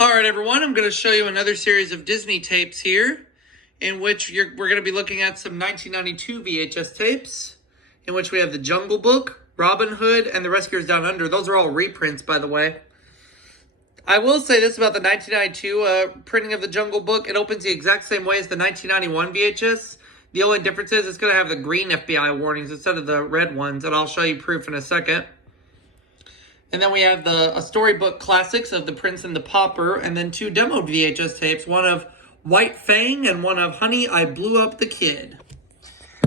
All right, everyone, I'm going to show you another series of Disney tapes here, in which we're going to be looking at some 1992 VHS tapes, in which we have The Jungle Book, Robin Hood, and The Rescuers Down Under. Those are all reprints, by the way. I will say this about the 1992 printing of The Jungle Book. It opens the exact same way as the 1991 VHS. The only difference is it's going to have the green FBI warnings instead of the red ones, and I'll show you proof in a second. And then we have a storybook classics of The Prince and the Pauper, and then two demo VHS tapes, one of White Fang and one of Honey, I Blew Up the Kid.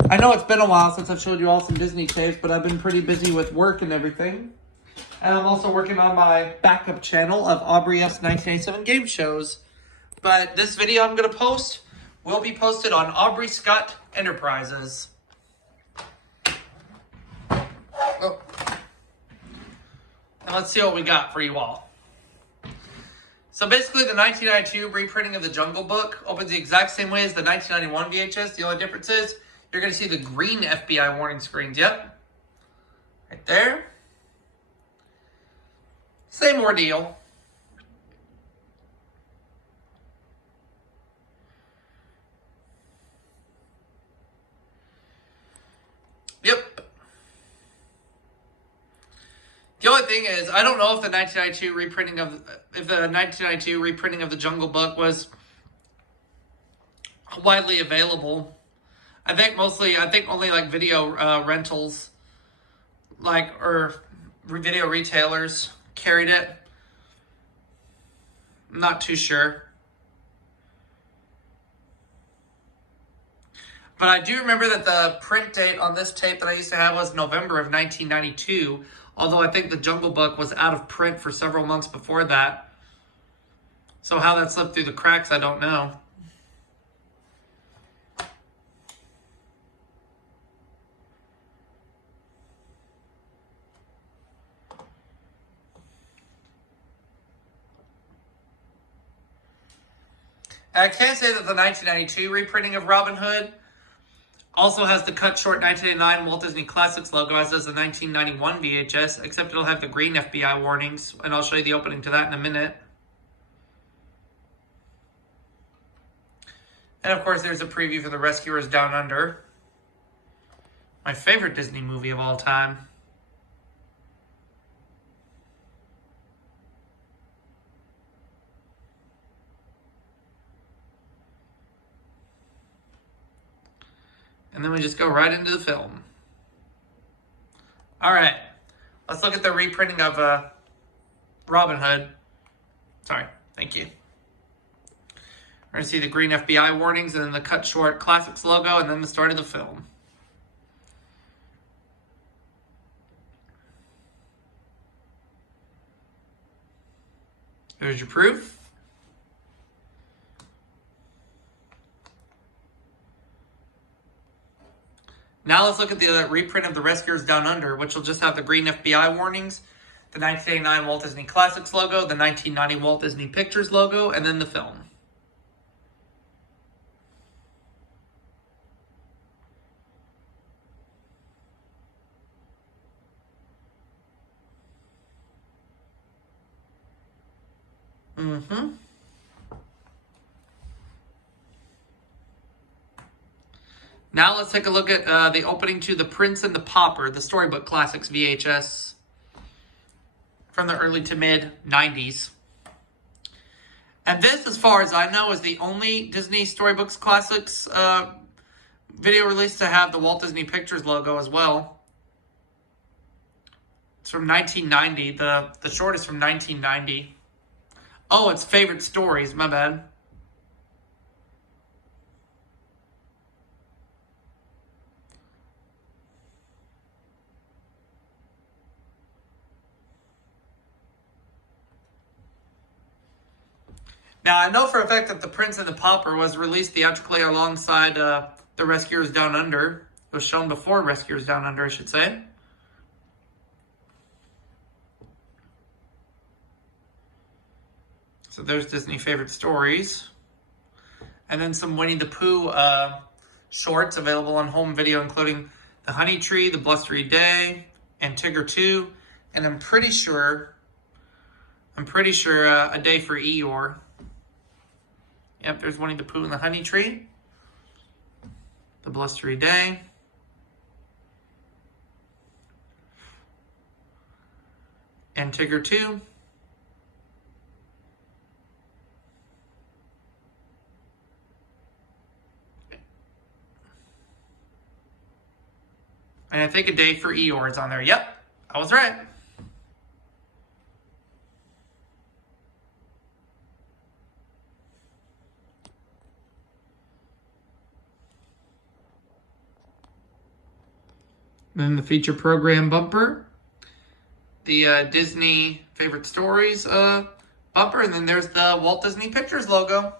I know it's been a while since I've showed you all some Disney tapes, but I've been pretty busy with work and everything. And I'm also working on my backup channel of Aubrey S. 1987 game shows. But this video I'm going to post will be posted on Aubrey Scott Enterprises. Oh. And let's see what we got for you all. So basically the 1992 reprinting of The Jungle Book opens the exact same way as the 1991 VHS. The only difference is you're going to see the green FBI warning screens. Yep. Right there. Same ordeal. Yep. The only thing is, I don't know if the 1992 reprinting of The Jungle Book was widely available. I think only like video rentals, or video retailers carried it. I'm not too sure. But I do remember that the print date on this tape that I used to have was November of 1992. Although I think The Jungle Book was out of print for several months before that. So how that slipped through the cracks, I don't know. And I can say that the 1992 reprinting of Robin Hood also has the cut short 1989 Walt Disney Classics logo, as does the 1991 VHS, except it'll have the green FBI warnings, and I'll show you the opening to that in a minute. And of course, there's a preview for The Rescuers Down Under, my favorite Disney movie of all time. And then we just go right into the film. All right, let's look at the reprinting of Robin Hood. Sorry, thank you. We're going to see the green FBI warnings and then the cut short classics logo and then the start of the film. Here's your proof. Now let's look at the reprint of The Rescuers Down Under, which will just have the green FBI warnings, the 1989 Walt Disney Classics logo, the 1990 Walt Disney Pictures logo, and then the film. Now let's take a look at the opening to The Prince and the Pauper, the Storybook Classics VHS from the early to mid-90s. And this, as far as I know, is the only Disney Storybooks Classics video release to have the Walt Disney Pictures logo as well. It's from 1990. The short is from 1990. Oh, it's Favorite Stories. My bad. Now, I know for a fact that The Prince and the Pauper was released theatrically alongside The Rescuers Down Under. It was shown before Rescuers Down Under, I should say. So there's Disney Favorite Stories. And then some Winnie the Pooh shorts available on home video, including The Honey Tree, The Blustery Day, and Tigger 2. And I'm pretty sure I'm pretty sure A Day for Eeyore. Yep, there's Winnie the Pooh and the Honey Tree. The Blustery Day. And Tigger 2. And I think A Day for Eeyore is on there. Yep, I was right. Then the feature program bumper. The Disney Favorite Stories bumper. And then there's the Walt Disney Pictures logo.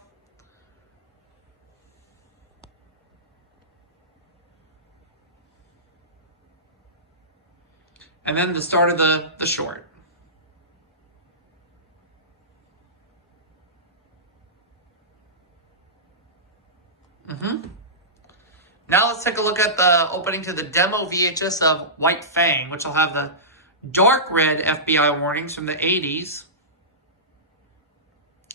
And then the start of the short. Now let's take a look at the opening to the demo VHS of White Fang, which will have the dark red FBI warnings from the 80s.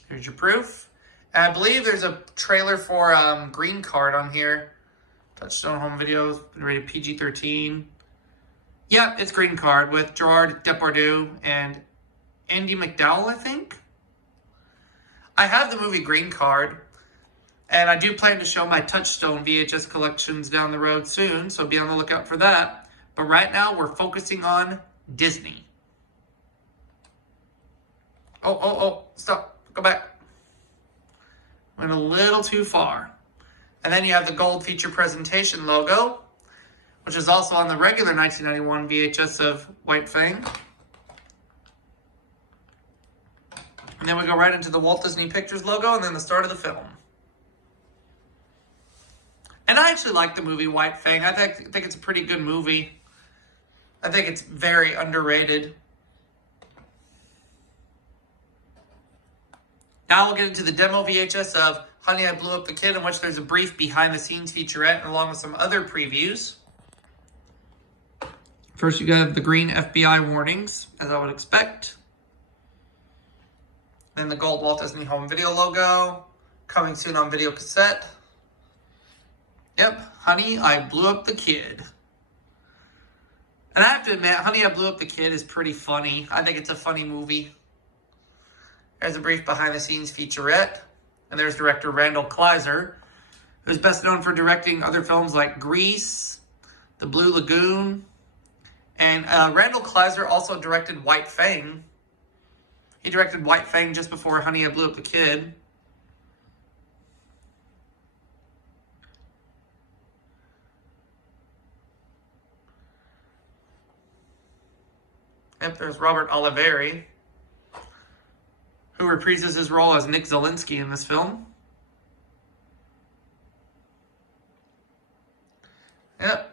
Here's your proof. And I believe there's a trailer for Green Card on here. Touchstone Home Video, rated PG-13. Yep, it's Green Card with Gerard Depardieu and Andy McDowell, I think. I have the movie Green Card, and I do plan to show my Touchstone VHS collections down the road soon, so be on the lookout for that. But right now, we're focusing on Disney. Oh, stop. Go back. Went a little too far. And then you have the gold feature presentation logo, which is also on the regular 1991 VHS of White Fang. And then we go right into the Walt Disney Pictures logo and then the start of the film. And I actually like the movie White Fang. I think it's a pretty good movie. I think it's very underrated. Now we'll get into the demo VHS of Honey, I Blew Up the Kid, in which there's a brief behind-the-scenes featurette along with some other previews. First, you have the green FBI warnings, as I would expect. Then the gold Walt Disney Home Video logo. Coming soon on video cassette. Yep, Honey, I Blew Up the Kid. And I have to admit, Honey, I Blew Up the Kid is pretty funny. I think it's a funny movie. There's a brief behind-the-scenes featurette. And there's director Randall Kleiser, who's best known for directing other films like Grease, The Blue Lagoon. And Randall Kleiser also directed White Fang. He directed White Fang just before Honey, I Blew Up the Kid. Yep, there's Robert Oliveri, who reprises his role as Nick Zielinski in this film. Yep.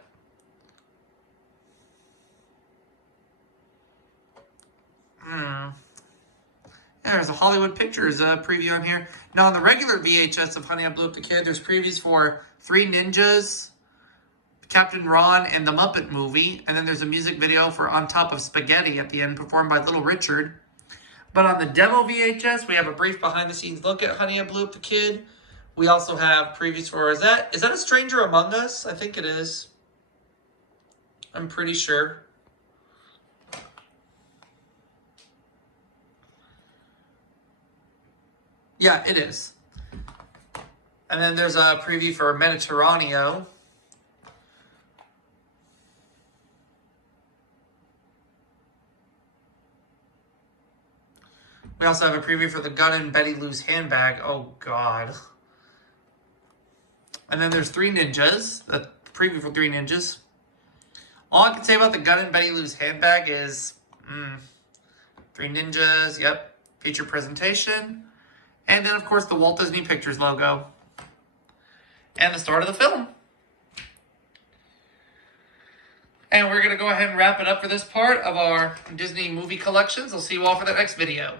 Yeah, there's a Hollywood Pictures preview on here. Now, on the regular VHS of Honey, I Blew Up the Kid, there's previews for Three Ninjas, Captain Ron, and the Muppet Movie. And then there's a music video for On Top of Spaghetti at the end, performed by Little Richard. But on the demo VHS, we have a brief behind-the-scenes look at Honey, I Blew Up the Kid. We also have previews for, is that A Stranger Among Us? I think it is. I'm pretty sure. Yeah, it is. And then there's a preview for Mediterraneo. We also have a preview for the Gun and Betty Lou's Handbag. Oh, God. And then there's Three Ninjas. The preview for Three Ninjas. All I can say about the Gun and Betty Lou's Handbag is... Three Ninjas, yep. Feature presentation. And then, of course, the Walt Disney Pictures logo. And the start of the film. And we're going to go ahead and wrap it up for this part of our Disney movie collections. I'll see you all for the next video.